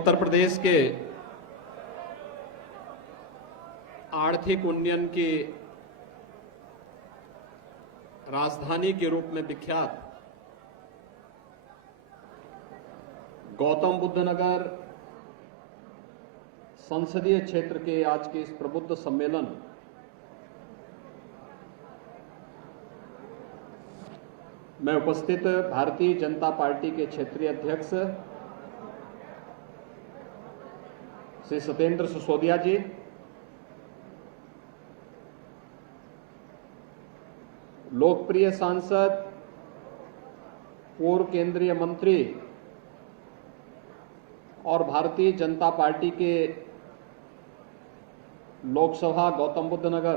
उत्तर प्रदेश के आर्थिक उन्नयन की राजधानी के रूप में विख्यात गौतम बुद्ध नगर संसदीय क्षेत्र के आज के इस प्रबुद्ध सम्मेलन में उपस्थित भारतीय जनता पार्टी के क्षेत्रीय अध्यक्ष श्री सत्येंद्र सिसोदिया जी, लोकप्रिय सांसद, पूर्व केंद्रीय मंत्री और भारतीय जनता पार्टी के लोकसभा गौतम बुद्ध नगर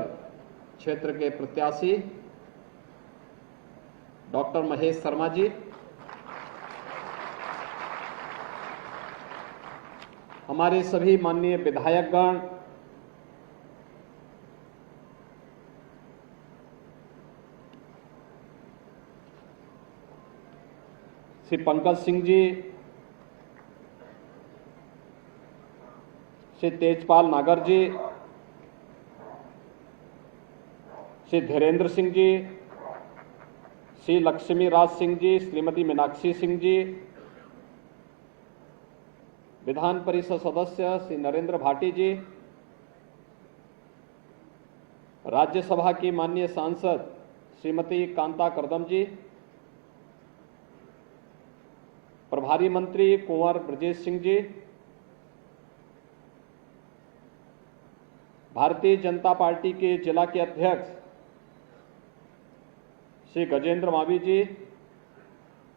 क्षेत्र के प्रत्याशी डॉक्टर महेश शर्मा जी, हमारे सभी माननीय विधायकगण, श्री पंकज सिंह जी, श्री तेजपाल नागर जी, श्री धीरेन्द्र सिंह जी, श्री लक्ष्मी राज सिंह जी, श्रीमती मीनाक्षी सिंह जी, विधान परिषद सदस्य श्री नरेंद्र भाटी जी, राज्यसभा की माननीय सांसद श्रीमती कांता करदम जी, प्रभारी मंत्री कुंवर ब्रजेश सिंह जी, भारतीय जनता पार्टी के जिला के अध्यक्ष श्री गजेंद्र मावी जी,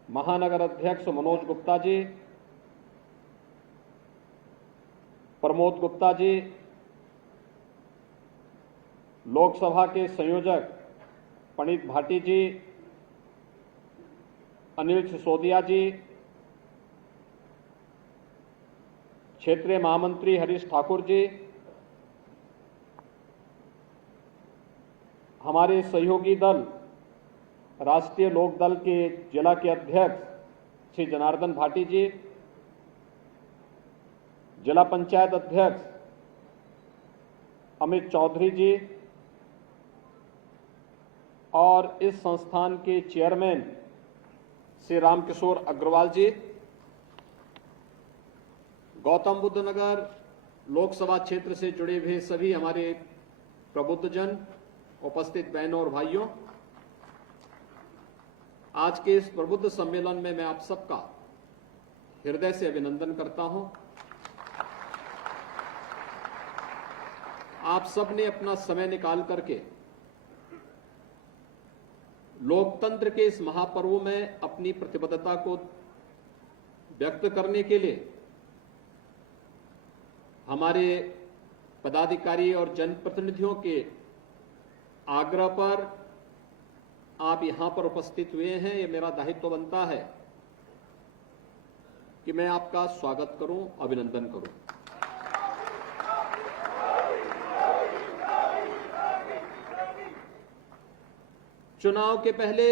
महानगर अध्यक्ष मनोज गुप्ता जी, प्रमोद गुप्ता जी, लोकसभा के संयोजक पंडित भाटी जी, अनिल सिसोदिया जी, क्षेत्रीय महामंत्री हरीश ठाकुर जी, हमारे सहयोगी दल राष्ट्रीय लोक दल के जिला के अध्यक्ष श्री जनार्दन भाटी जी, जिला पंचायत अध्यक्ष अमित चौधरी जी और इस संस्थान के चेयरमैन श्री रामकिशोर अग्रवाल जी, गौतम बुद्ध नगर लोकसभा क्षेत्र से जुड़े हुए सभी हमारे प्रबुद्धजन, उपस्थित बहनों और भाइयों, आज के इस प्रबुद्ध सम्मेलन में मैं आप सबका हृदय से अभिनंदन करता हूं। आप सब ने अपना समय निकाल करके लोकतंत्र के इस महापर्व में अपनी प्रतिबद्धता को व्यक्त करने के लिए हमारे पदाधिकारी और जनप्रतिनिधियों के आग्रह पर आप यहां पर उपस्थित हुए हैं। ये मेरा दायित्व बनता है कि मैं आपका स्वागत करूं, अभिनंदन करूं। चुनाव के पहले,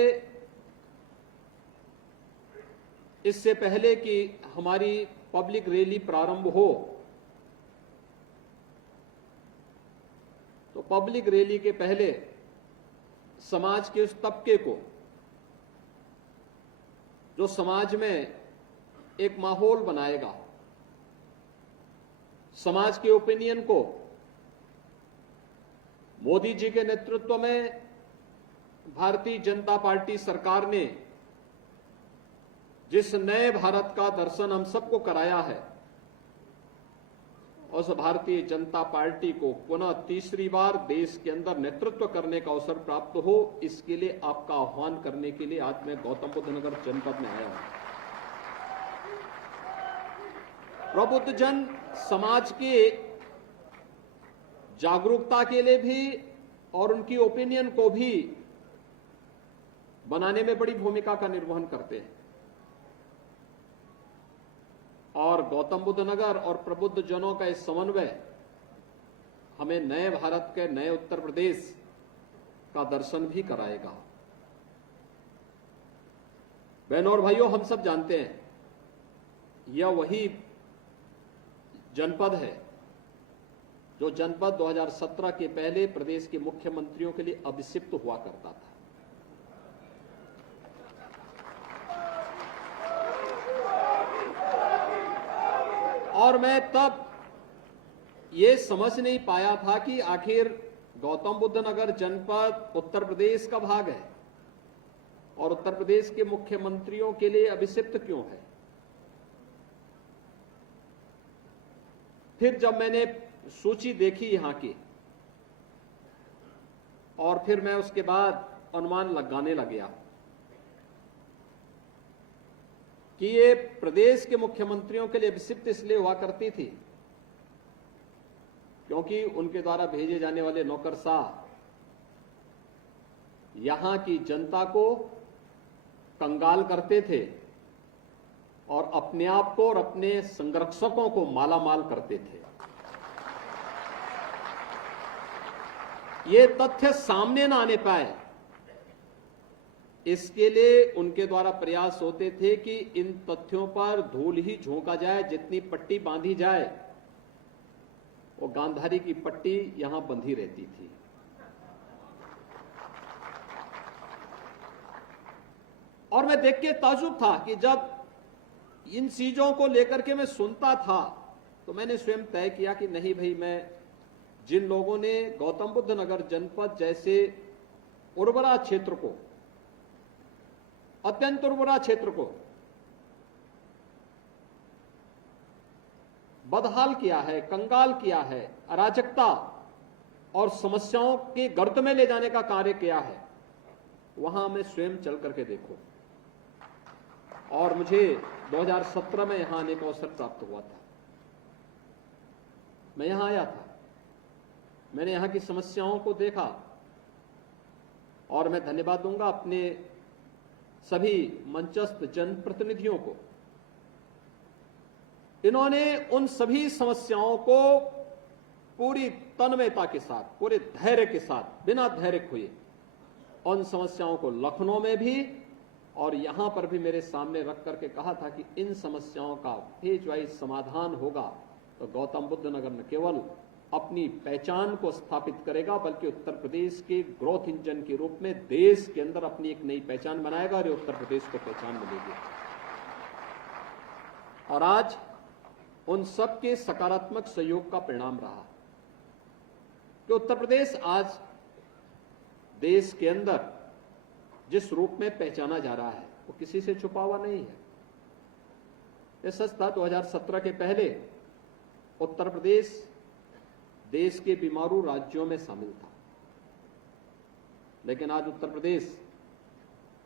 इससे पहले कि हमारी पब्लिक रैली प्रारंभ हो, तो पब्लिक रैली के पहले समाज के उस तबके को जो समाज में एक माहौल बनाएगा, समाज के ओपिनियन को मोदी जी के नेतृत्व में भारतीय जनता पार्टी सरकार ने जिस नए भारत का दर्शन हम सबको कराया है, उस भारतीय जनता पार्टी को पुनः तीसरी बार देश के अंदर नेतृत्व करने का अवसर प्राप्त हो, इसके लिए आपका आह्वान करने के लिए आज मैं गौतम बुद्ध नगर जनपद में आया हूं। प्रबुद्ध जन समाज के जागरूकता के लिए भी और उनकी ओपिनियन को भी बनाने में बड़ी भूमिका का निर्वहन करते हैं और गौतम बुद्ध नगर और प्रबुद्ध जनों का इस समन्वय हमें नए भारत के, नए उत्तर प्रदेश का दर्शन भी कराएगा। बहनों और भाइयों, हम सब जानते हैं यह वही जनपद है, जो जनपद 2017 के पहले प्रदेश के मुख्यमंत्रियों के लिए अभिषिक्त हुआ करता था। और मैं तब ये समझ नहीं पाया था कि आखिर गौतम बुद्ध नगर जनपद उत्तर प्रदेश का भाग है और उत्तर प्रदेश के मुख्यमंत्रियों के लिए अभिषिक्त क्यों है। फिर जब मैंने सूची देखी यहां की और फिर मैं उसके बाद अनुमान लगाने लग गया कि ये प्रदेश के मुख्यमंत्रियों के लिए अभिषिक्त इसलिए हुआ करती थी क्योंकि उनके द्वारा भेजे जाने वाले नौकरशाह यहां की जनता को कंगाल करते थे और अपने आप को और अपने संरक्षकों को मालामाल करते थे। ये तथ्य सामने ना आने पाए, इसके लिए उनके द्वारा प्रयास होते थे कि इन तथ्यों पर धूल ही झोंका जाए, जितनी पट्टी बांधी जाए वो गांधारी की पट्टी यहां बंधी रहती थी। और मैं देख के ताज्जुब था कि जब इन चीजों को लेकर के मैं सुनता था तो मैंने स्वयं तय किया कि नहीं भाई, मैं जिन लोगों ने गौतम बुद्ध नगर जनपद जैसे उर्वरा क्षेत्र को, अत्यंत उर्वरा क्षेत्र को बदहाल किया है, कंगाल किया है, अराजकता और समस्याओं के गर्त में ले जाने का कार्य किया है, वहां मैं स्वयं चल करके देखूं। और मुझे 2017 में यहां आने का अवसर प्राप्त हुआ था। मैं यहां आया था, मैंने यहां की समस्याओं को देखा और मैं धन्यवाद दूंगा अपने सभी मंचस्थ जनप्रतिनिधियों को। इन्होंने उन सभी समस्याओं को पूरी तन्मयता के साथ, पूरे धैर्य के साथ, बिना धैर्य खोए उन समस्याओं को लखनऊ में भी और यहां पर भी मेरे सामने रख करके कहा था कि इन समस्याओं का फेज वाइज समाधान होगा तो गौतम बुद्ध नगर न केवल अपनी पहचान को स्थापित करेगा बल्कि उत्तर प्रदेश के ग्रोथ इंजन के रूप में देश के अंदर अपनी एक नई पहचान बनाएगा और उत्तर प्रदेश को पहचान मिलेगी। और आज उन सब के सकारात्मक सहयोग का परिणाम रहा कि उत्तर प्रदेश आज देश के अंदर जिस रूप में पहचाना जा रहा है वो किसी से छुपा हुआ नहीं है। यह सच था, 2017 के पहले उत्तर प्रदेश देश के बीमारू राज्यों में शामिल था, लेकिन आज उत्तर प्रदेश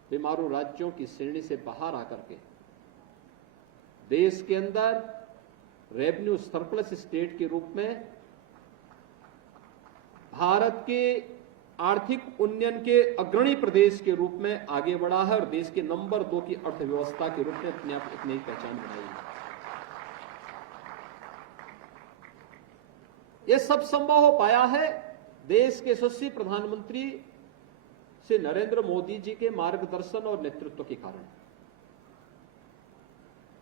बीमारू राज्यों की श्रेणी से बाहर आकर के देश के अंदर रेवेन्यू सरप्लस स्टेट के रूप में भारत के आर्थिक उन्नयन के अग्रणी प्रदेश के रूप में आगे बढ़ा है और देश के नंबर 2 की अर्थव्यवस्था के रूप में अपने आप एक नई पहचान बनाई है। यह सब संभव हो पाया है देश के यशस्वी प्रधानमंत्री श्री नरेंद्र मोदी जी के मार्गदर्शन और नेतृत्व के कारण।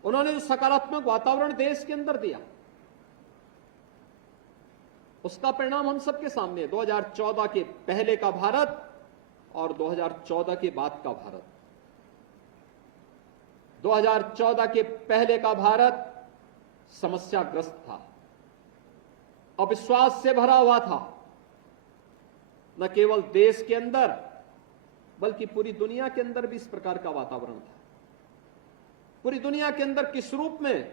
उन्होंने जो सकारात्मक वातावरण देश के अंदर दिया उसका परिणाम हम सबके सामने है। 2014 के पहले का भारत और 2014 के बाद का भारत। 2014 के पहले का भारत समस्याग्रस्त था, अविश्वास से भरा हुआ था, न केवल देश के अंदर बल्कि पूरी दुनिया के अंदर भी इस प्रकार का वातावरण था। पूरी दुनिया के अंदर किस रूप में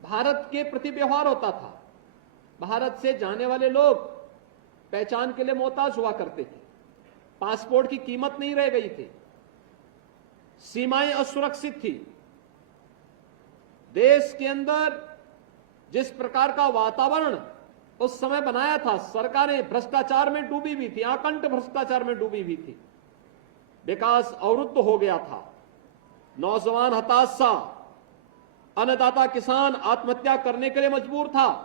भारत के प्रति व्यवहार होता था। भारत से जाने वाले लोग पहचान के लिए मोहताज हुआ करते थे, पासपोर्ट की कीमत नहीं रह गई थी, सीमाएं असुरक्षित थी। देश के अंदर जिस प्रकार का वातावरण उस समय बनाया था, सरकारें भ्रष्टाचार में डूबी हुई थी, आकंठ भ्रष्टाचार में डूबी हुई थी, विकास अवरुद्ध हो गया था, नौजवान हताशा, अन्नदाता किसान आत्महत्या करने के लिए मजबूर था,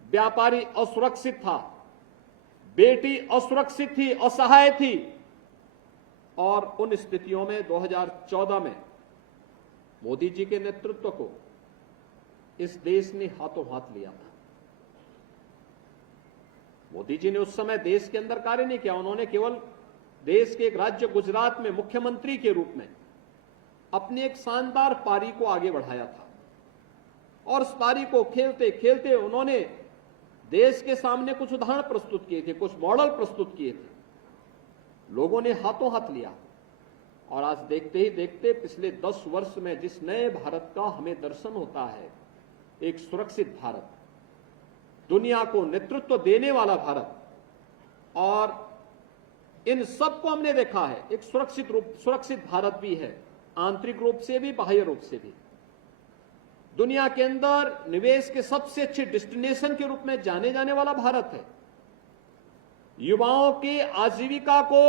व्यापारी असुरक्षित था, बेटी असुरक्षित थी, असहाय थी। और उन स्थितियों में 2014 में मोदी जी के नेतृत्व को इस देश ने हाथों हाथ लिया था। मोदी जी ने उस समय देश के अंदर कार्य नहीं किया, उन्होंने केवल देश के एक राज्य गुजरात में मुख्यमंत्री के रूप में अपनी एक शानदार पारी को आगे बढ़ाया था, और उस पारी को खेलते खेलते उन्होंने देश के सामने कुछ उदाहरण प्रस्तुत किए थे, कुछ मॉडल प्रस्तुत किए थे, लोगों ने हाथों हाथ लिया। और आज देखते ही देखते पिछले 10 वर्ष में जिस नए भारत का हमें दर्शन होता है, एक सुरक्षित भारत, दुनिया को नेतृत्व देने वाला भारत, और इन सबको हमने देखा है। एक सुरक्षित भारत भी है, आंतरिक रूप से भी बाह्य रूप से भी। दुनिया के अंदर निवेश के सबसे अच्छे डेस्टिनेशन के रूप में जाने जाने वाला भारत है। युवाओं की आजीविका को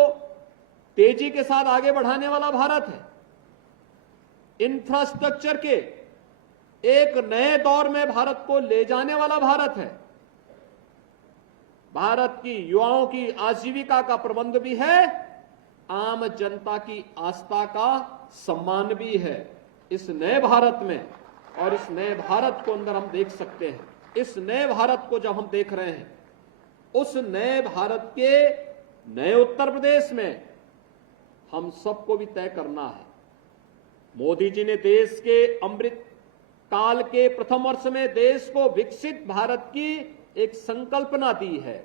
तेजी के साथ आगे बढ़ाने वाला भारत है। इंफ्रास्ट्रक्चर के एक नए दौर में भारत को ले जाने वाला भारत है। भारत की युवाओं की आजीविका का प्रबंध भी है, आम जनता की आस्था का सम्मान भी है इस नए भारत में। और इस नए भारत को अंदर हम देख सकते हैं। इस नए भारत को जब हम देख रहे हैं, उस नए भारत के नए उत्तर प्रदेश में हम सबको भी तय करना है। मोदी जी ने देश के अमृत काल के प्रथम वर्ष में देश को विकसित भारत की एक संकल्पना दी है।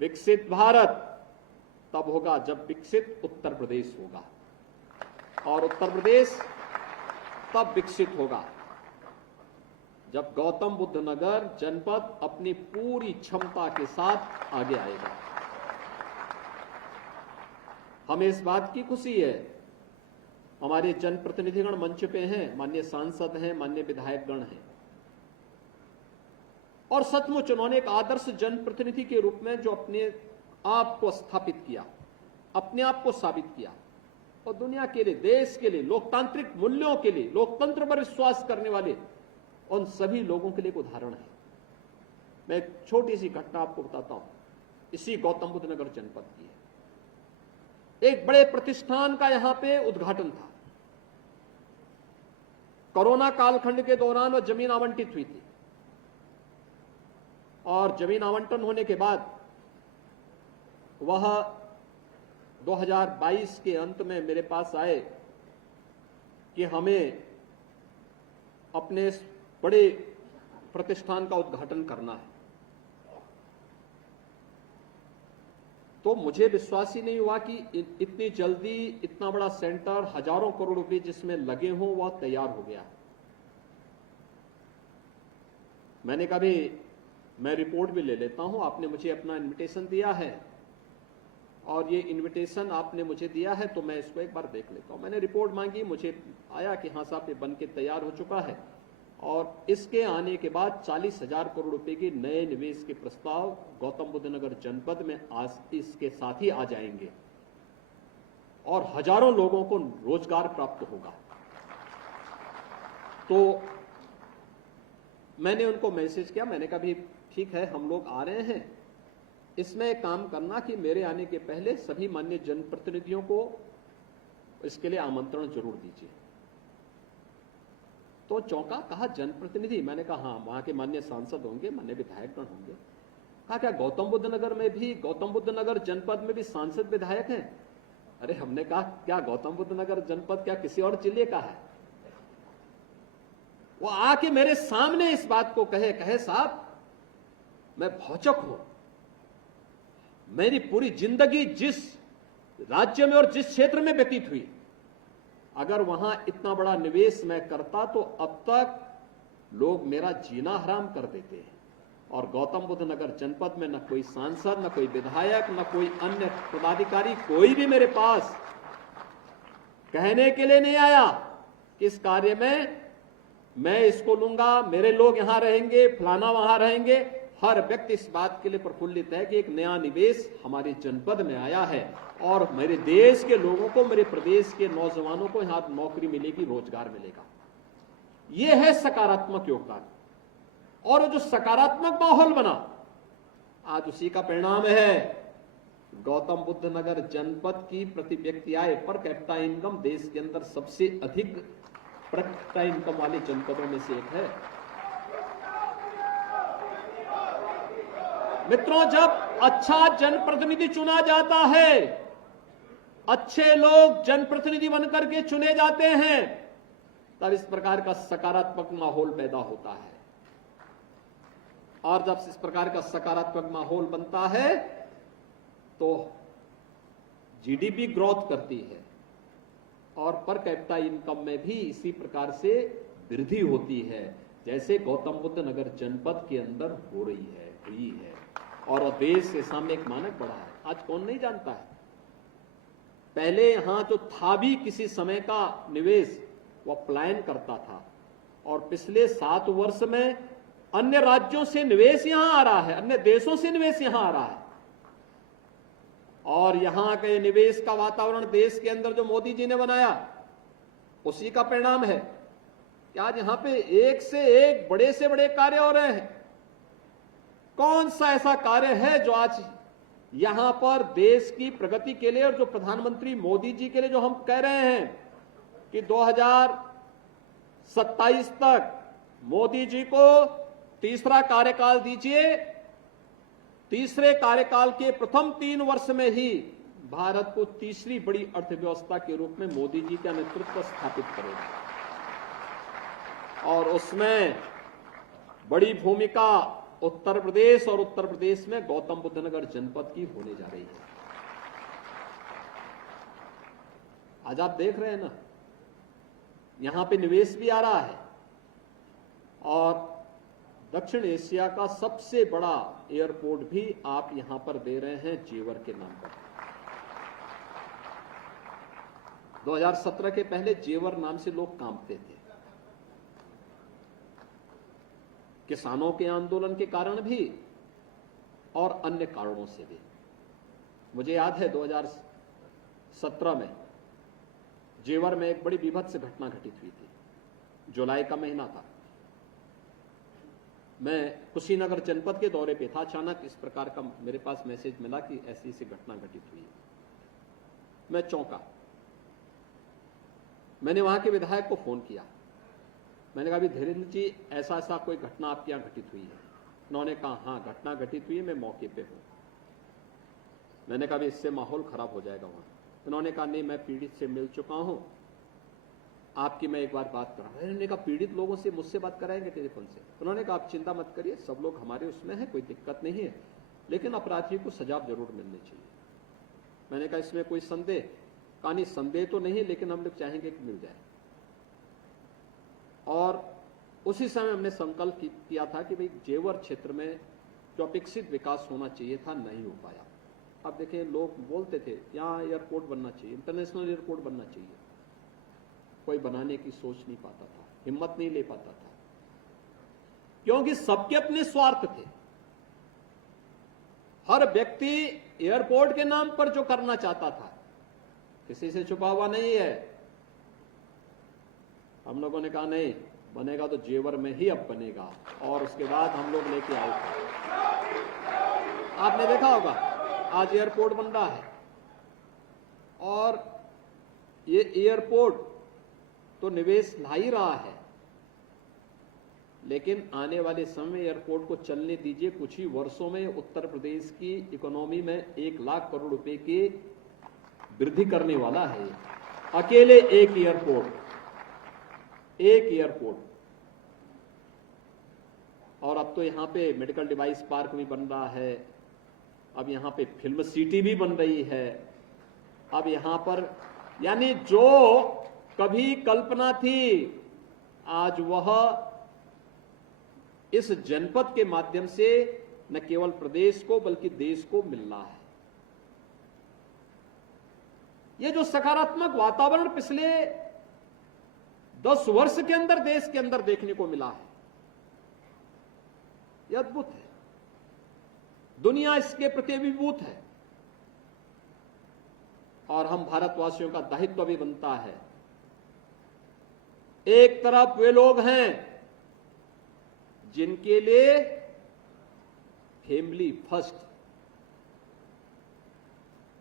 विकसित भारत तब होगा जब विकसित उत्तर प्रदेश होगा, और उत्तर प्रदेश तब विकसित होगा जब गौतम बुद्ध नगर जनपद अपनी पूरी क्षमता के साथ आगे आएगा। हमें इस बात की खुशी है, हमारे जनप्रतिनिधिगण मंच पे हैं, माननीय सांसद हैं, माननीय विधायकगण हैं, और सचमुच उन्होंने एक आदर्श जनप्रतिनिधि के रूप में जो अपने आप को स्थापित किया, अपने आप को साबित किया, और दुनिया के लिए, देश के लिए, लोकतांत्रिक मूल्यों के लिए, लोकतंत्र पर विश्वास करने वाले उन सभी लोगों के लिए एक उदाहरण है। मैं एक छोटी सी घटना आपको बताता हूं, इसी गौतम बुद्ध नगर जनपद की है। एक बड़े प्रतिष्ठान का यहां पे उद्घाटन था। कोरोना कालखंड के दौरान वह जमीन आवंटित हुई थी, और जमीन आवंटन होने के बाद वह 2022 के अंत में मेरे पास आए कि हमें अपने इस बड़े प्रतिष्ठान का उद्घाटन करना है। तो मुझे विश्वास ही नहीं हुआ कि इतनी जल्दी इतना बड़ा सेंटर, हजारों करोड़ रुपए जिसमें लगे हों, वह तैयार हो गया। मैंने कहा भी मैं रिपोर्ट भी ले लेता हूं, आपने मुझे अपना इनविटेशन दिया है, और ये इनविटेशन आपने मुझे दिया है तो मैं इसको एक बार देख लेता हूं। मैंने रिपोर्ट मांगी, मुझे आया कि हाँ साहब ये बन के तैयार हो चुका है, और इसके आने के बाद 40,000 करोड़ रुपए के नए निवेश के प्रस्ताव गौतम बुद्ध नगर जनपद में आज इसके साथ ही आ जाएंगे, और हजारों लोगों को रोजगार प्राप्त होगा। तो मैंने उनको मैसेज किया, मैंने कहा भी ठीक है, हम लोग आ रहे हैं, इसमें एक काम करना कि मेरे आने के पहले सभी माननीय जनप्रतिनिधियों को इसके लिए आमंत्रण जरूर दीजिए। तो चौंका, कहा जनप्रतिनिधि? मैंने कहा हाँ, वहां के माननीय सांसद होंगे, माननीय विधायकगण होंगे। कहा क्या गौतम बुद्ध नगर में भी, गौतम बुद्ध नगर जनपद में भी सांसद विधायक हैं? अरे हमने कहा क्या गौतम बुद्ध नगर जनपद क्या किसी और जिले का है? वो आके मेरे सामने इस बात को कहे साहब मैं भौचक हूं, मेरी पूरी जिंदगी जिस राज्य में और जिस क्षेत्र में व्यतीत हुई, अगर वहां इतना बड़ा निवेश मैं करता तो अब तक लोग मेरा जीना हराम कर देते हैं। और गौतम बुद्ध नगर जनपद में न कोई सांसद, न कोई विधायक, न कोई अन्य पदाधिकारी, कोई भी मेरे पास कहने के लिए नहीं आया कि इस कार्य में मैं इसको लूंगा, मेरे लोग यहां रहेंगे, फलाना वहां रहेंगे। हर व्यक्ति इस बात के लिए प्रफुल्लित है कि एक नया निवेश हमारे जनपद में आया है, और मेरे देश के लोगों को, मेरे प्रदेश के नौजवानों को यहां नौकरी मिलेगी, रोजगार मिलेगा। यह है सकारात्मक योगदान। और जो सकारात्मक माहौल बना, आज उसी का परिणाम है गौतम बुद्ध नगर जनपद की प्रति व्यक्ति आय पर कैपिटा इनकम देश के अंदर सबसे अधिक पर कैपिटा इनकम वाले जनपदों में से एक है। मित्रों, जब अच्छा जनप्रतिनिधि चुना जाता है, अच्छे लोग जनप्रतिनिधि बनकर के चुने जाते हैं, तब इस प्रकार का सकारात्मक माहौल पैदा होता है। और जब इस प्रकार का सकारात्मक माहौल बनता है तो जीडीपी ग्रोथ करती है और पर कैपिटा इनकम में भी इसी प्रकार से वृद्धि होती है, जैसे गौतम बुद्ध नगर जनपद के अंदर हुई है और देश के सामने एक मानक बढ़ा है। आज कौन नहीं जानता है। पहले यहां जो था भी किसी समय का निवेश वह पलायन करता था और पिछले 7 वर्ष में अन्य राज्यों से निवेश यहां आ रहा है, अन्य देशों से निवेश यहां आ रहा है। और यहां के निवेश का वातावरण देश के अंदर जो मोदी जी ने बनाया उसी का परिणाम है कि आज यहां पे एक से एक बड़े से बड़े कार्य हो रहे हैं। कौन सा ऐसा कार्य है जो आज यहां पर देश की प्रगति के लिए और जो प्रधानमंत्री मोदी जी के लिए जो हम कह रहे हैं कि 2027 तक मोदी जी को तीसरा कार्यकाल दीजिए, तीसरे कार्यकाल के प्रथम 3 वर्ष में ही भारत को तीसरी बड़ी अर्थव्यवस्था के रूप में मोदी जी का नेतृत्व स्थापित करेगा और उसमें बड़ी भूमिका उत्तर प्रदेश और उत्तर प्रदेश में गौतम बुद्ध नगर जनपद की होने जा रही है। आज आप देख रहे हैं ना, यहां पे निवेश भी आ रहा है और दक्षिण एशिया का सबसे बड़ा एयरपोर्ट भी आप यहां पर दे रहे हैं जेवर के नाम पर। 2017 के पहले जेवर नाम से लोग कांपते थे, किसानों के आंदोलन के कारण भी और अन्य कारणों से भी। मुझे याद है 2017 में जेवर में एक बड़ी विभत्स घटना घटित हुई थी। जुलाई का महीना था, मैं कुशीनगर जनपद के दौरे पे था। अचानक इस प्रकार का मेरे पास मैसेज मिला कि ऐसी ऐसी घटना घटित हुई। मैं चौंका। मैंने वहां के विधायक को फोन किया। मैंने कहा, धीरेन्द्र जी, ऐसा ऐसा कोई घटना आपके यहां घटित हुई है? उन्होंने कहा, हाँ घटना घटित हुई है, मैं मौके पे हूं। मैंने कहा, इससे माहौल खराब हो जाएगा वहां। उन्होंने कहा, नहीं, मैं पीड़ित से मिल चुका हूं, आपकी मैं एक बार बात करा। मैंने कहा, पीड़ित लोगों से मुझसे बात कराएंगे टेलीफोन से? उन्होंने कहा, आप चिंता मत करिए, सब लोग हमारे उसमें हैं, कोई दिक्कत नहीं है, लेकिन अपराधी को सजा जरूर मिलनी चाहिए। मैंने कहा, इसमें कोई संदेह? कहा, नहीं संदेह तो नहीं, लेकिन हम लोग चाहेंगे कि मिल जाए। और उसी समय हमने संकल्प किया था कि भाई जेवर क्षेत्र में जो अपेक्षित विकास होना चाहिए था नहीं हो पाया। अब देखिए, लोग बोलते थे यहाँ एयरपोर्ट बनना चाहिए, इंटरनेशनल एयरपोर्ट बनना चाहिए, कोई बनाने की सोच नहीं पाता था, हिम्मत नहीं ले पाता था, क्योंकि सबके अपने स्वार्थ थे। हर व्यक्ति एयरपोर्ट के नाम पर जो करना चाहता था, किसी से छुपा हुआ नहीं है। हम लोगों ने कहा, नहीं बनेगा तो जेवर में ही अब बनेगा, और उसके बाद हम लोग लेके आए थे। आपने देखा होगा आज एयरपोर्ट बन रहा है, और ये एयरपोर्ट तो निवेश ला ही रहा है, लेकिन आने वाले समय एयरपोर्ट को चलने दीजिए। कुछ ही वर्षों में उत्तर प्रदेश की इकोनॉमी में 1 लाख करोड़ रुपए की वृद्धि करने वाला है। अकेले एक एयरपोर्ट। और अब तो यहां पे मेडिकल डिवाइस पार्क भी बन रहा है, अब यहां पे फिल्म सिटी भी बन रही है। अब यहां पर यानी जो कभी कल्पना थी, आज वह इस जनपद के माध्यम से न केवल प्रदेश को बल्कि देश को मिल रहा है। ये जो सकारात्मक वातावरण पिछले 10 वर्ष के अंदर देश के अंदर देखने को मिला है, यह अद्भुत है। दुनिया इसके प्रति अभिभूत है, और हम भारतवासियों का दायित्व भी बनता है। एक तरफ वे लोग हैं जिनके लिए फैमिली फर्स्ट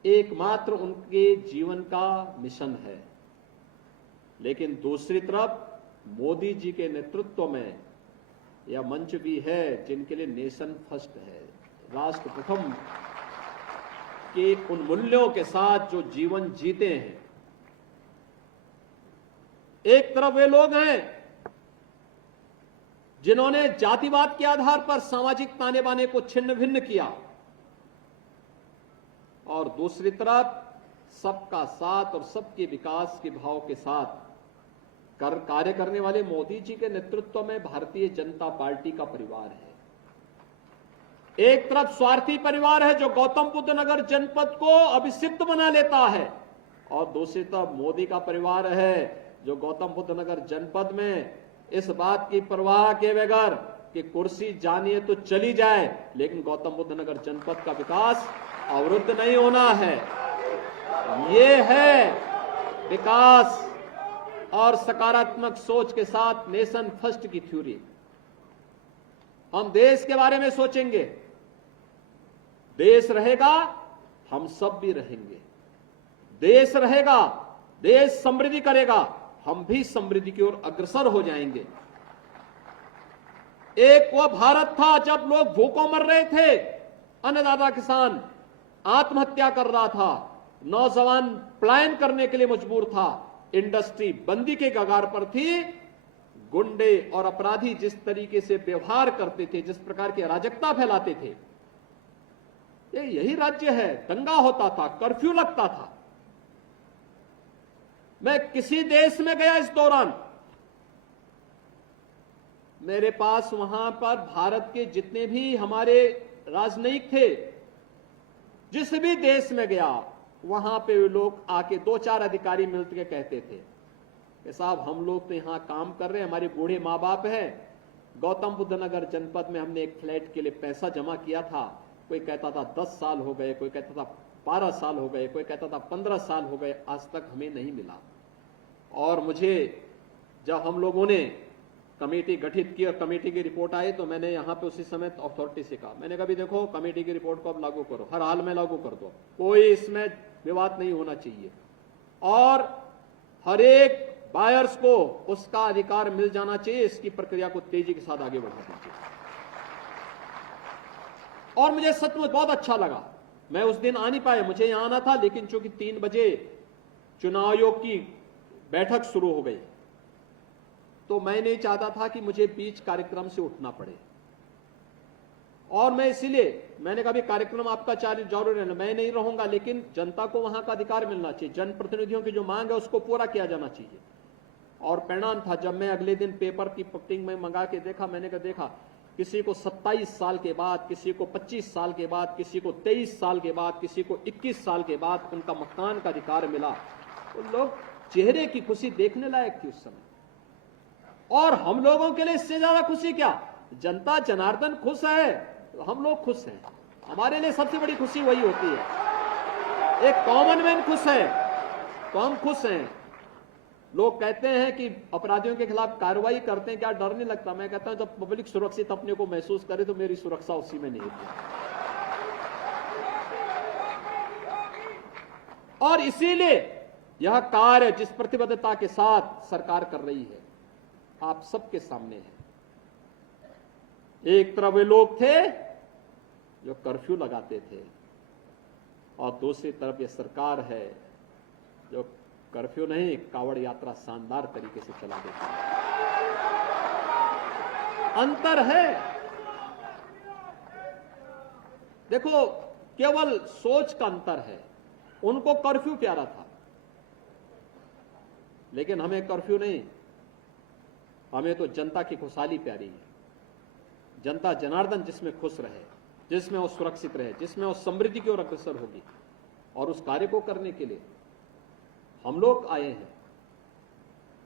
एकमात्र उनके जीवन का मिशन है, लेकिन दूसरी तरफ मोदी जी के नेतृत्व में यह मंच भी है जिनके लिए नेशन फर्स्ट है, राष्ट्र प्रथम के उन मूल्यों के साथ जो जीवन जीते हैं। एक तरफ वे लोग हैं जिन्होंने जातिवाद के आधार पर सामाजिक ताने बाने को छिन्न भिन्न किया, और दूसरी तरफ सबका साथ और सबके विकास के भाव के साथ कार्य करने वाले मोदी जी के नेतृत्व में भारतीय जनता पार्टी का परिवार है। एक तरफ स्वार्थी परिवार है जो गौतम बुद्ध नगर जनपद को अभिषिक्त बना लेता है, और दूसरी तरफ मोदी का परिवार है जो गौतम बुद्ध नगर जनपद में इस बात की परवाह के बगैर कि कुर्सी जानिए तो चली जाए, लेकिन गौतम बुद्ध नगर जनपद का विकास अवरुद्ध नहीं होना है। ये है विकास और सकारात्मक सोच के साथ नेशन फर्स्ट की थ्योरी। हम देश के बारे में सोचेंगे, देश रहेगा हम सब भी रहेंगे, देश रहेगा, देश समृद्धि करेगा, हम भी समृद्धि की ओर अग्रसर हो जाएंगे। एक वो भारत था जब लोग भूखों मर रहे थे, अन्नदाता किसान आत्महत्या कर रहा था, नौजवान पलायन करने के लिए मजबूर था, इंडस्ट्री बंदी के कगार पर थी, गुंडे और अपराधी जिस तरीके से व्यवहार करते थे, जिस प्रकार की अराजकता फैलाते थे, यही राज्य है। दंगा होता था, कर्फ्यू लगता था। मैं किसी देश में गया इस दौरान, मेरे पास वहां पर भारत के जितने भी हमारे राजनयिक थे, जिस भी देश में गया वहां पे वे लोग आके 2-4 अधिकारी मिलकर के कहते थे कि साहब हम लोग तो यहां काम कर रहे हैं, हमारे बूढ़े माँ बाप हैं, गौतम बुद्ध नगर जनपद में हमने एक फ्लैट के लिए पैसा जमा किया था, कोई कहता था 10 साल हो गए, कोई कहता था 12 साल हो गए, कोई कहता था 15 साल हो गए, आज तक हमें नहीं मिला। और मुझे जब हम लोगों ने कमेटी गठित की और कमेटी की रिपोर्ट आई तो मैंने यहां पे उसी समय अथॉरिटी से कहा, मैंने कहा भी देखो कमेटी की रिपोर्ट को अब लागू करो, हर हाल में लागू कर दो, कोई इसमें विवाद नहीं होना चाहिए, और हर एक बायर्स को उसका अधिकार मिल जाना चाहिए, इसकी प्रक्रिया को तेजी के साथ आगे बढ़ा दीजिए। और मुझे सचमुच बहुत अच्छा लगा। मैं उस दिन आ नहीं पाया, मुझे यहां आना था, लेकिन चूंकि 3 बजे चुनाव आयोग की बैठक शुरू हो गई तो मैं नहीं चाहता था कि मुझे बीच कार्यक्रम से उठना पड़े, और मैं इसीलिए मैंने कहा भी कार्यक्रम आपका जरूर है, मैं नहीं रहूंगा, लेकिन जनता को वहां का अधिकार मिलना चाहिए, जनप्रतिनिधियों की जो मांग है उसको पूरा किया जाना चाहिए। और परिणाम था जब मैं अगले दिन पेपर की पफ्टिंग में मंगा के देखा, मैंने कहा देखा किसी को 27 साल के बाद, किसी को 25 साल के बाद, किसी को 23 साल के बाद, किसी को 21 साल के बाद उनका मकान का अधिकार मिला, तो लोग चेहरे की खुशी देखने लायक थी उस समय। और हम लोगों के लिए इससे ज्यादा खुशी क्या, जनता जनार्दन खुश है तो हम लोग खुश हैं, हमारे लिए सबसे बड़ी खुशी वही होती है। एक कॉमन मैन खुश है तो हम खुश हैं। लोग कहते हैं कि अपराधियों के खिलाफ कार्रवाई करते हैं, क्या डर नहीं लगता? मैं कहता हूं जब पब्लिक सुरक्षित अपने को महसूस करे तो मेरी सुरक्षा उसी में नहीं होती। और इसीलिए यह कार्य जिस प्रतिबद्धता के साथ सरकार कर रही है आप सबके सामने है। एक तरफ वे लोग थे जो कर्फ्यू लगाते थे, और दूसरी तरफ ये सरकार है जो कर्फ्यू नहीं, कावड़ यात्रा शानदार तरीके से चला देती है। अंतर है, देखो केवल सोच का अंतर है। उनको कर्फ्यू प्यारा था, लेकिन हमें कर्फ्यू नहीं, हमें तो जनता की खुशहाली प्यारी है। जनता जनार्दन जिसमें खुश रहे, जिसमें वो सुरक्षित रहे, जिसमें वो समृद्धि की ओर अग्रसर होगी, और उस कार्य को करने के लिए हम लोग आए हैं।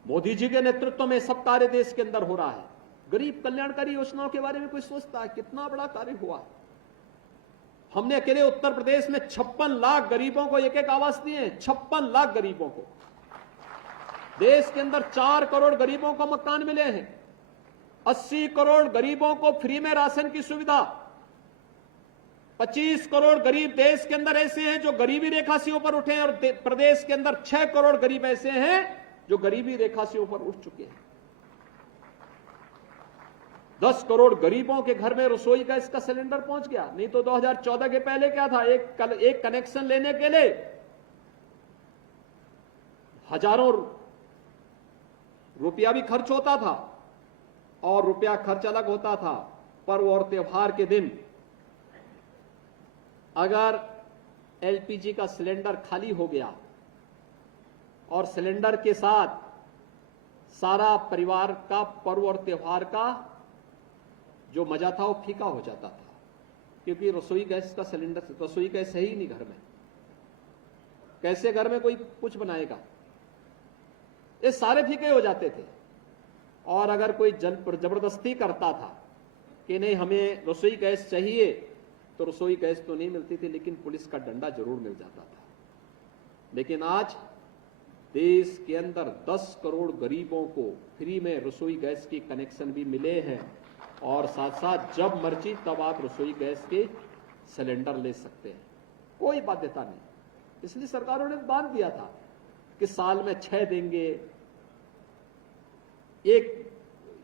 मोदी जी के नेतृत्व में सब कार्य देश के अंदर हो रहा है। गरीब कल्याणकारी योजनाओं के बारे में कोई सोचता है कितना बड़ा कार्य हुआ? हमने अकेले उत्तर प्रदेश में 56 लाख गरीबों को एक आवास दिए हैं। 56 लाख गरीबों को। देश के अंदर 4 करोड़ गरीबों को मकान मिले हैं। 80 करोड़ गरीबों को फ्री में राशन की सुविधा। 25 करोड़ गरीब देश के अंदर ऐसे हैं जो गरीबी रेखा से ऊपर उठे हैं, और प्रदेश के अंदर 6 करोड़ गरीब ऐसे हैं जो गरीबी रेखा से ऊपर उठ चुके हैं। 10 करोड़ गरीबों के घर में रसोई गैस का सिलेंडर पहुंच गया। नहीं तो 2014 के पहले क्या था, एक कनेक्शन लेने के लिए हजारों रुपया भी खर्च होता था, और रुपया खर्च अलग होता था। पर्व और त्योहार के दिन अगर एलपीजी का सिलेंडर खाली हो गया और सिलेंडर के साथ सारा परिवार का पर्व और त्योहार का जो मजा था वो फीका हो जाता था, क्योंकि रसोई गैस का सिलेंडर, रसोई गैस है ही नहीं घर में, कैसे घर में कोई कुछ बनाएगा। ये सारे फीके हो जाते थे। और अगर कोई जबरदस्ती करता था कि नहीं हमें रसोई गैस चाहिए, तो रसोई गैस तो नहीं मिलती थी, लेकिन पुलिस का डंडा जरूर मिल जाता था। लेकिन आज देश के अंदर 10 करोड़ गरीबों को फ्री में रसोई गैस की कनेक्शन भी मिले हैं, और साथ साथ जब मर्जी तब आप रसोई गैस के सिलेंडर ले सकते हैं, कोई बाध्यता नहीं। इसलिए सरकारों ने बांध दिया था कि साल में 6 देंगे,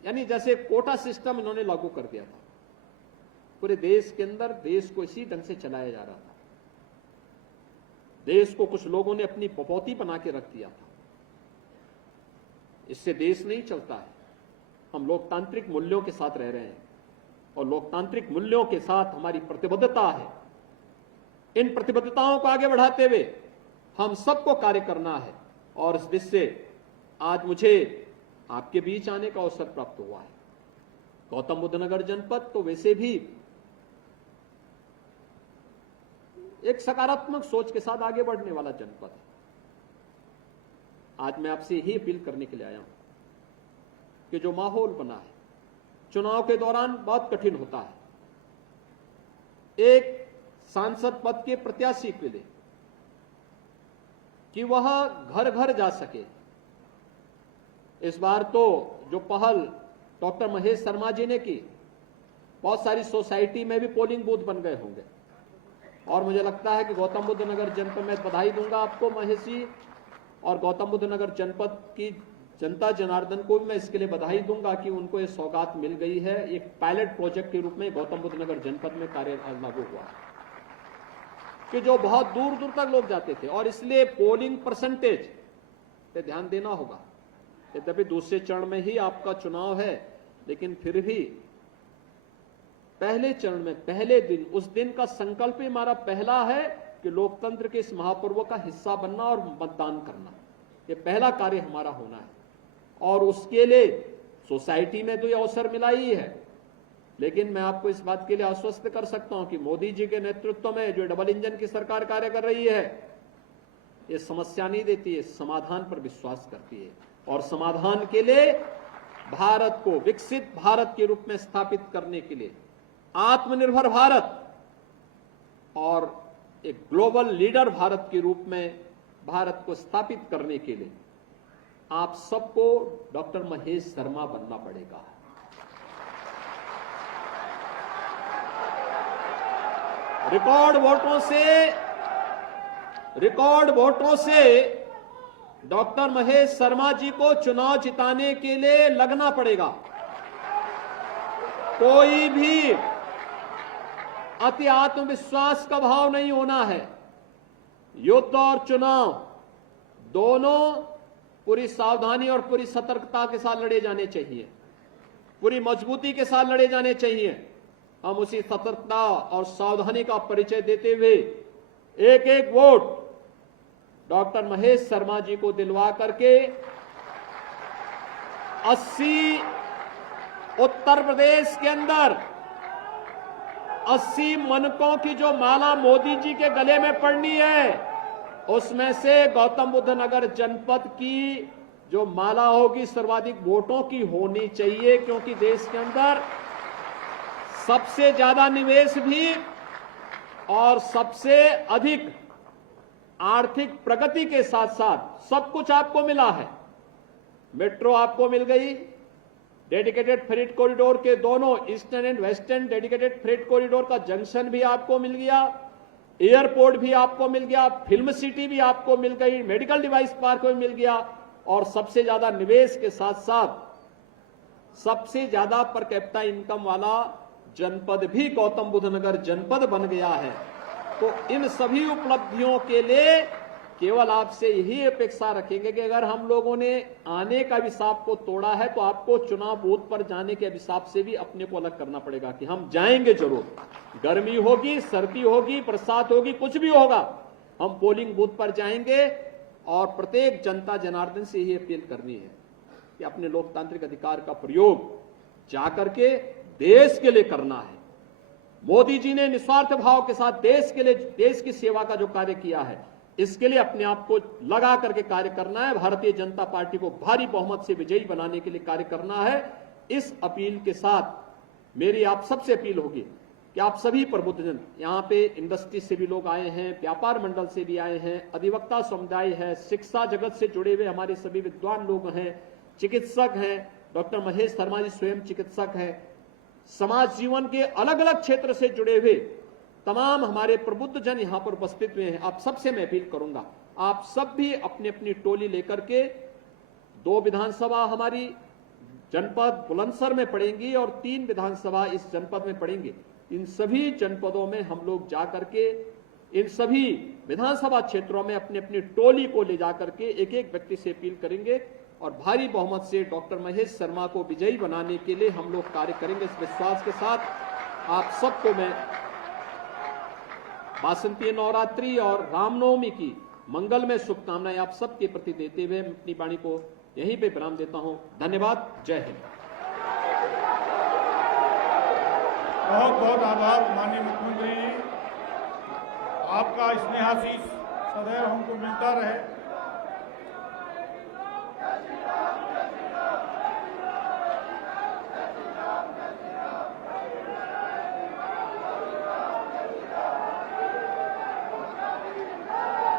यानी जैसे कोटा सिस्टम इन्होंने लागू कर दिया था पूरे देश के अंदर। देश को इसी ढंग से चलाया जा रहा था। देश को कुछ लोगों ने अपनी बपौती बना के रख दिया था। इससे देश नहीं चलता है। हम लोकतांत्रिक मूल्यों के साथ रह रहे हैं, और लोकतांत्रिक मूल्यों के साथ हमारी प्रतिबद्धता है। इन प्रतिबद्धताओं को आगे बढ़ाते हुए हम सबको कार्य करना है, और इस दृष्टि से आज मुझे आपके बीच आने का अवसर प्राप्त हुआ है। गौतम बुद्ध नगर जनपद तो वैसे भी एक सकारात्मक सोच के साथ आगे बढ़ने वाला जनपद है। आज मैं आपसे यही अपील करने के लिए आया हूं कि जो माहौल बना है, चुनाव के दौरान बहुत कठिन होता है एक सांसद पद के प्रत्याशी के लिए कि वह घर घर जा सके। इस बार तो जो पहल डॉक्टर महेश शर्मा जी ने की, बहुत सारी सोसाइटी में भी पोलिंग बूथ बन गए होंगे, और मुझे लगता है कि गौतम बुद्ध नगर जनपद में बधाई दूंगा आपको महेश जी, और गौतम बुद्ध नगर जनपद की जनता जनार्दन को भी मैं इसके लिए बधाई दूंगा कि उनको ये सौगात मिल गई है। एक पायलट प्रोजेक्ट के रूप में गौतम बुद्ध नगर जनपद में कार्य लागू हुआ कि जो बहुत दूर दूर तक लोग जाते थे, और इसलिए पोलिंग परसेंटेज पे ध्यान देना होगा। यद्यपि दूसरे चरण में ही आपका चुनाव है, लेकिन फिर भी पहले चरण में पहले दिन, उस दिन का संकल्प ही हमारा पहला है कि लोकतंत्र के इस महापर्व का हिस्सा बनना और मतदान करना। ये पहला कार्य हमारा होना है, और उसके लिए सोसाइटी में तो ये अवसर मिला ही है। लेकिन मैं आपको इस बात के लिए आश्वस्त कर सकता हूं कि मोदी जी के नेतृत्व में जो डबल इंजन की सरकार कार्य कर रही है, ये समस्या नहीं देती है, समाधान पर विश्वास करती है, और समाधान के लिए भारत को विकसित भारत के रूप में स्थापित करने के लिए, आत्मनिर्भर भारत और एक ग्लोबल लीडर भारत के रूप में भारत को स्थापित करने के लिए आप सबको डॉक्टर महेश शर्मा बनना पड़ेगा। रिकॉर्ड वोटों से डॉक्टर महेश शर्मा जी को चुनाव जिताने के लिए लगना पड़ेगा। कोई भी अति आत्मविश्वास का भाव नहीं होना है। युद्ध और चुनाव दोनों पूरी सावधानी और पूरी सतर्कता के साथ लड़े जाने चाहिए, पूरी मजबूती के साथ लड़े जाने चाहिए। हम उसी सतर्कता और सावधानी का परिचय देते हुए एक एक वोट डॉक्टर महेश शर्मा जी को दिलवा करके 80 उत्तर प्रदेश के अंदर 80 मनकों की जो माला मोदी जी के गले में पड़नी है, उसमें से गौतम बुद्ध नगर जनपद की जो माला होगी सर्वाधिक वोटों की होनी चाहिए, क्योंकि देश के अंदर सबसे ज्यादा निवेश भी और सबसे अधिक आर्थिक प्रगति के साथ साथ सब कुछ आपको मिला है। मेट्रो आपको मिल गई, डेडिकेटेड फ्रेट कॉरिडोर के दोनों eastern and western dedicated freight corridor का जंक्शन भी आपको मिल गया, एयरपोर्ट भी आपको मिल गया, फिल्म सिटी भी आपको मिल गई, मेडिकल डिवाइस पार्क भी मिल गया, और सबसे ज्यादा निवेश के साथ साथ सबसे ज्यादा पर कैपिटा इनकम वाला जनपद भी गौतम बुद्ध नगर जनपद बन गया है। तो इन सभी उपलब्धियों के लिए केवल आपसे यही अपेक्षा रखेंगे कि अगर हम लोगों ने आने का अभिशाप को तोड़ा है तो आपको चुनाव बूथ पर जाने के अभिशाप से भी अपने को अलग करना पड़ेगा कि हम जाएंगे जरूर। गर्मी होगी, सर्दी होगी, बरसात होगी, कुछ भी होगा, हम पोलिंग बूथ पर जाएंगे और प्रत्येक जनता जनार्दन से यही अपील करनी है कि अपने लोकतांत्रिक अधिकार का प्रयोग जाकर के देश के लिए करना है। मोदी जी ने निस्वार्थ भाव के साथ देश के लिए, देश की सेवा का जो कार्य किया है, इसके लिए अपने आप को लगा करके कार्य करना है। भारतीय जनता पार्टी को भारी बहुमत से विजयी बनाने के लिए कार्य करना है। इस अपील के साथ मेरी आप सबसे अपील होगी कि आप सभी प्रबुद्धजन, यहाँ पे इंडस्ट्री से भी लोग आए हैं, व्यापार मंडल से भी आए हैं, अधिवक्ता समुदाय है, शिक्षा जगत से जुड़े हुए हमारे सभी विद्वान लोग हैं, चिकित्सक हैं, डॉक्टर महेश शर्मा जी स्वयं चिकित्सक हैं, समाज जीवन के अलग अलग क्षेत्र से जुड़े हुए तमाम हमारे प्रबुद्ध जन यहां पर उपस्थित हुए हैं। आप सबसे मैं अपील करूंगा, आप सब भी अपनी अपनी टोली लेकर के 2 विधानसभा हमारी जनपद बुलंदशहर में पड़ेंगी और 3 विधानसभा इस जनपद में पड़ेंगे। इन सभी जनपदों में हम लोग जाकर के इन सभी विधानसभा क्षेत्रों में अपनी अपनी टोली को ले जाकर के एक एक व्यक्ति से अपील करेंगे और भारी बहुमत से डॉक्टर महेश शर्मा को विजयी बनाने के लिए हम लोग कार्य करेंगे। इस विश्वास के साथ आप सबको मैं वासंती नवरात्रि और रामनवमी की मंगलमय शुभकामनाएं आप सबके प्रति देते हुए अपनी वाणी को यहीं पे विराम देता हूं। धन्यवाद। जय हिंद। बहुत बहुत आभार माननीय मुख्यमंत्री जी, आपका स्नेहाशीष सदैव हमको मिलता रहे।